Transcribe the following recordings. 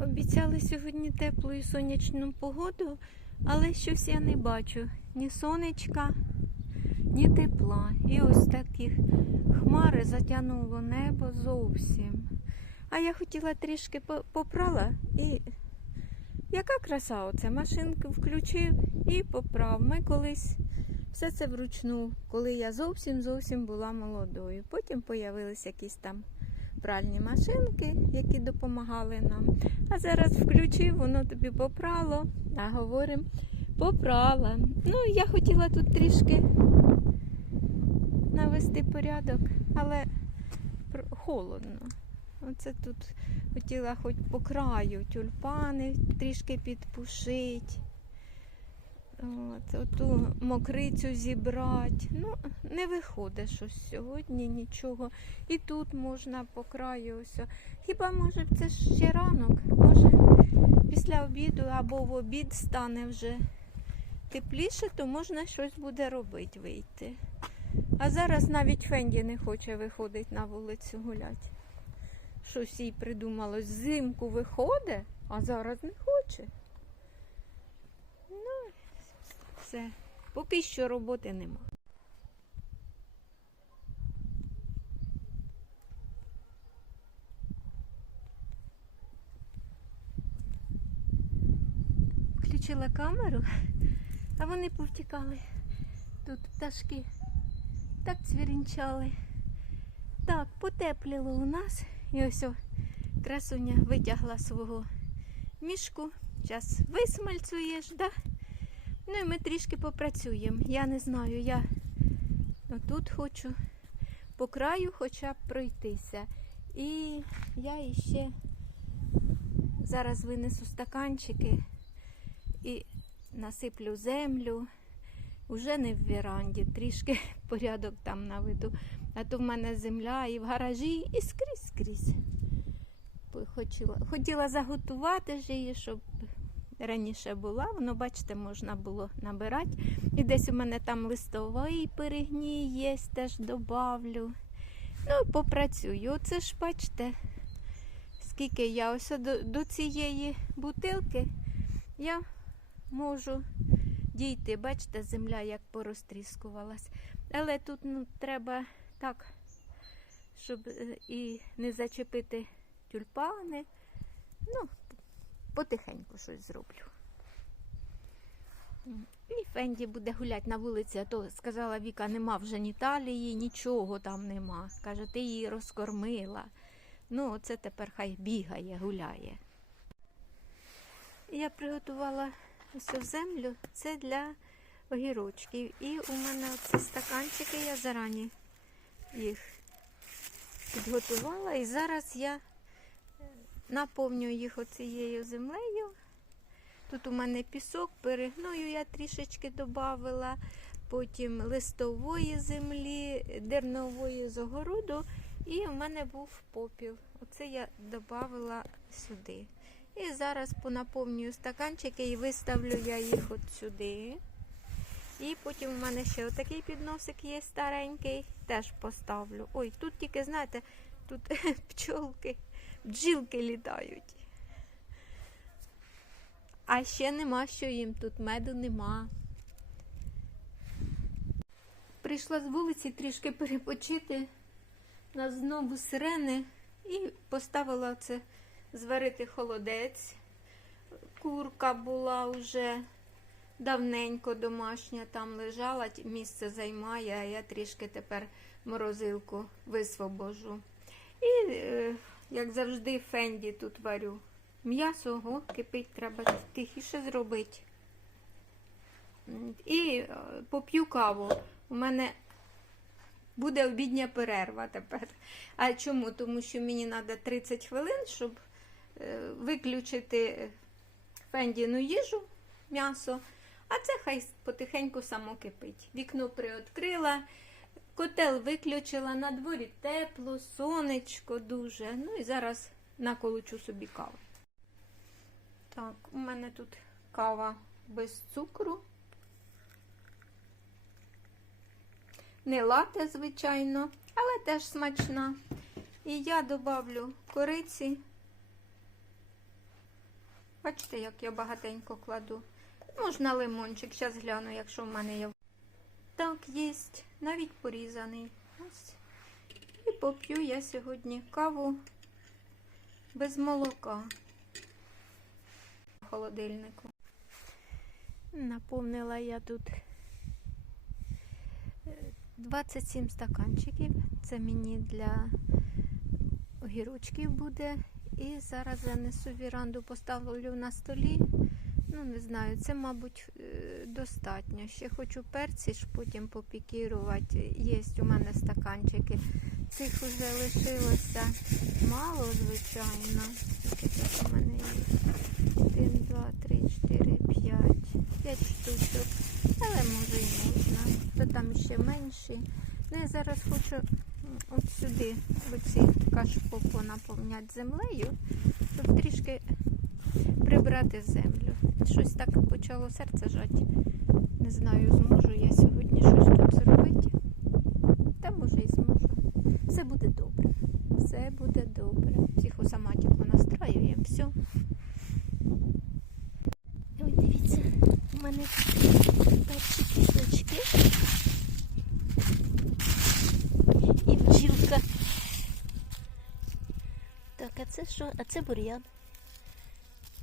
Обіцяли сьогодні теплу і сонячну погоду, але щось я не бачу ні сонечка, ні тепла. І ось такі хмари затягнуло небо зовсім. А я хотіла трішки по- попрала і яка краса оце? Машинку включив і поправ. Ми колись все це вручну, коли я зовсім зовсім була молодою. Потім появились якісь там пральні машинки, які допомагали нам. А зараз включив, воно тобі попрало, а говоримо, попрала. Ну, я хотіла тут трішки навести порядок, але холодно. Оце тут хотіла хоч по краю тюльпани трішки підпушити. От, оту мокрицю зібрати. Ну, не виходить щось сьогодні нічого. І тут можна по краю ось. Хіба може це ще ранок? Може після обіду або в обід стане вже тепліше, то можна щось буде робити вийти. А зараз навіть Фенді не хоче виходити на вулицю гуляти. Щось їй придумалось. Взимку виходить, а зараз не хоче. Ну, все. Поки що роботи нема. Включила камеру, а вони повтікали. Тут пташки так цвірінчали. Так, потепліло у нас. І ось о, красуня витягла свого мішку. Зараз висмальцюєш, да? Ну і ми трішки попрацюємо. Я не знаю, я тут хочу по краю хоча б пройтися. І я іще зараз винесу стаканчики і насиплю землю. Уже не в віранді, трішки порядок там наведу. А то в мене земля і в гаражі, і скрізь скрізь. Хотіла, хотіла заготувати ж її, щоб раніше була. Воно, бачите, можна було набирати. І десь у мене там листовий перегній є, теж добавлю. Ну, попрацюю. Оце ж бачите, скільки я ось до, до цієї бутилки я можу дійти. Бачите, земля як порозтріскувалась. Але тут ну, треба так, щоб е, і не зачепити тюльпани. Ну, потихеньку щось зроблю. І Фенді буде гуляти на вулиці, а то сказала Віка, нема вже ні талії, нічого там нема. Каже, ти її розкормила. Ну, оце тепер хай бігає, гуляє. Я приготувала цю землю, це для огірочків. І у мене ці стаканчики, я зарані їх підготувала. І зараз я наповнюю їх оцією землею. Тут у мене пісок, перегною я трішечки додавала, потім листової землі, дернової з огороду, і у мене був попіл. Оце я додавала сюди. І зараз понаповнюю стаканчики і виставлю я їх от сюди. І потім у мене ще отакий підносик є старенький, теж поставлю. Ой, тут тільки, знаєте, тут пчолки, бджілки літають. А ще нема що їм, тут меду нема. Прийшла з вулиці трішки перепочити. Нас знову сирени і поставила це зварити холодець. Курка була вже давненько домашня, там лежала, місце займає, а я трішки тепер морозилку висвобожу. І, е, як завжди, фенді тут варю. М'ясо ого, кипить, треба тихіше зробити. І е, поп'ю каву. У мене буде обідня перерва тепер. А чому? Тому що мені треба 30 хвилин, щоб е, виключити фендіну їжу, м'ясо, а це хай потихеньку само кипить. Вікно приоткрила, котел виключила, на дворі тепло, сонечко дуже. Ну і зараз наколочу собі каву. Так, у мене тут кава без цукру. Не лате, звичайно, але теж смачна. І я добавлю кориці Бачите, як я багатенько кладу. Можна лимончик, зараз гляну, якщо в мене є. Так, є, навіть порізаний. Ось. І поп'ю я сьогодні каву без молока в холодильнику. Наповнила я тут е, 27 стаканчиків. Це мені для огірочків буде. І зараз занесу віранду, поставлю на столі. Ну, не знаю, це, мабуть, е, достатньо. Ще хочу перці ж потім попікірувати. Є у мене стаканчики. Цих вже лишилося мало, звичайно. У мене є? Один, два, три, чотири, п'ять. П'ять штучок. Але може і можна. То там ще менші. Ну, я зараз хочу от сюди, оці кашпо понаповняти землею, щоб трішки прибрати землю. Щось так почало серце жати. Не знаю, зможу я сьогодні щось тут зробити. Та може і зможу. Все буде добре. Все буде добре. Психосоматику настраюємо, все. Ой, дивіться, у мене перші квіточки. І бджілка. Так, а це що? А це бур'ян.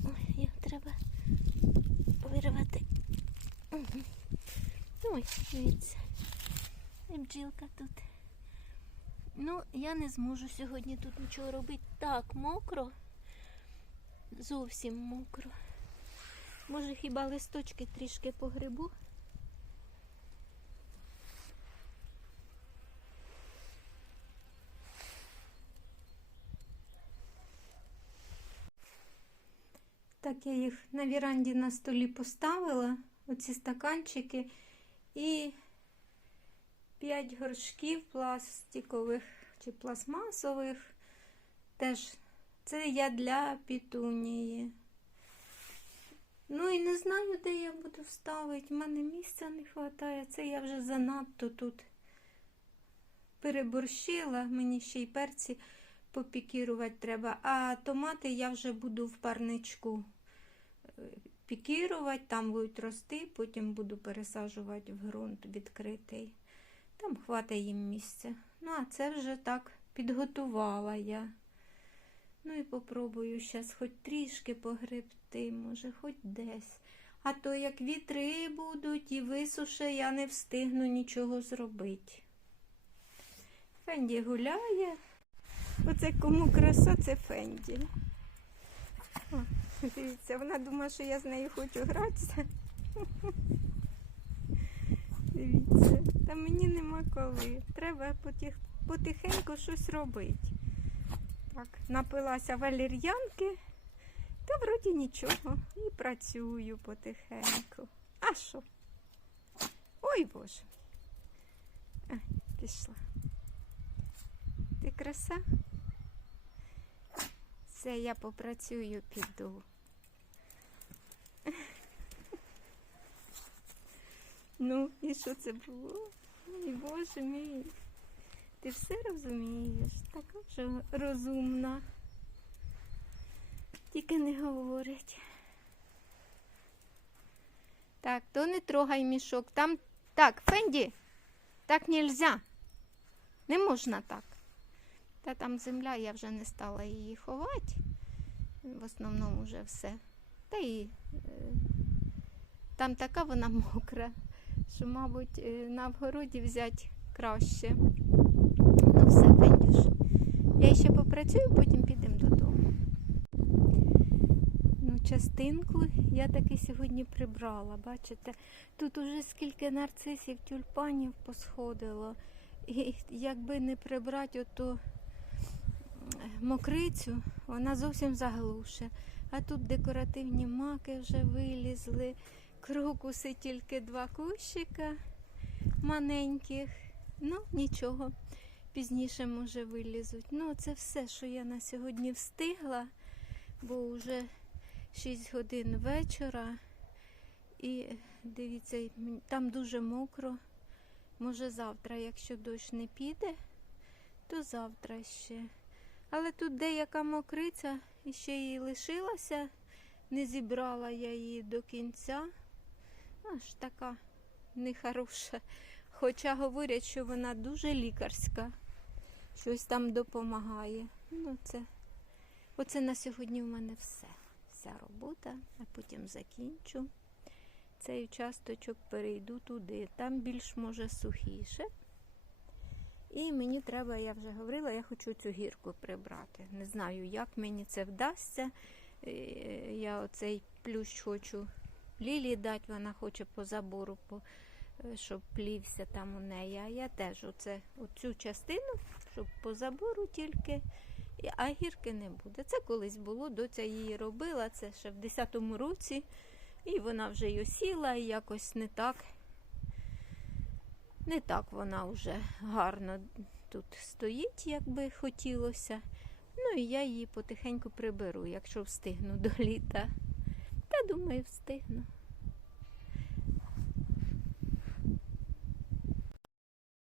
Ой, його треба. Ой, дивіться. І бджілка тут. Ну, я не зможу сьогодні тут нічого робити. Так, мокро. Зовсім мокро. Може хіба листочки трішки погребу? Так, я їх на віранді на столі поставила, оці стаканчики, і 5 горшків пластикових чи пластмасових. Теж це я для пітунії. Ну і не знаю, де я буду вставити. У мене місця не вистачає. Це я вже занадто тут переборщила. Мені ще й перці попікірувати треба. А томати я вже буду в парничку е, пікірувати, там будуть рости, потім буду пересаджувати в ґрунт відкритий. Там хватить їм місця. Ну, а це вже так підготувала я. Ну і попробую зараз хоч трішки погребти, може, хоч десь. А то як вітри будуть і висуше, я не встигну нічого зробити. Фенді гуляє. Оце кому краса, це Фенді. Дивіться, вона думає, що я з нею хочу гратися. Дивіться, та мені нема коли. Треба потих... потихеньку щось робити. Так, напилася валер'янки, та вроді нічого. І працюю потихеньку. А що? Ой Боже. А, пішла. Ти краса? Все, я попрацюю, піду. Ну, і що це було? Ой, Боже мій. Ти все розумієш, така вже розумна. Тільки не говорить. Так, то не трогай мішок. Там так, Фенді, так нельзя. Не можна так. Та там земля, я вже не стала її ховати. В основному вже все. Та і е, там така вона мокра, що, мабуть, е, на вгороді взяти краще. Ну все, Фендюш. Я ще попрацюю, потім підемо додому. Ну, частинку я таки сьогодні прибрала. Бачите, тут уже скільки нарцисів, тюльпанів посходило. І якби не прибрати ото мокрицю, вона зовсім заглуше. А тут декоративні маки вже вилізли, крокуси тільки два кущика маленьких. Ну, нічого, пізніше, може, вилізуть. Ну, це все, що я на сьогодні встигла, бо вже 6 годин вечора. І дивіться, там дуже мокро. Може, завтра, якщо дощ не піде, то завтра ще. Але тут деяка мокриця ще її лишилася Не зібрала я її до кінця. Аж така нехороша. Хоча говорять, що вона дуже лікарська, щось там допомагає. Ну, це, оце на сьогодні в мене все. Вся робота, а потім закінчу. Цей участочок перейду туди. Там більш може сухіше. І мені треба, я вже говорила, я хочу цю гірку прибрати. Не знаю, як мені це вдасться. Е, Я оцей плющ хочу Лілі дати, вона хоче по забору, по, е, щоб плівся там у неї. А я теж оце, оцю частину, щоб по забору тільки, а гірки не буде. Це колись було, доця її робила, це ще в 10-му році, і вона вже й осіла, і якось не так. Не так вона вже гарно тут стоїть, як би хотілося. Ну і я її потихеньку приберу, якщо встигну до літа. Та думаю, встигну.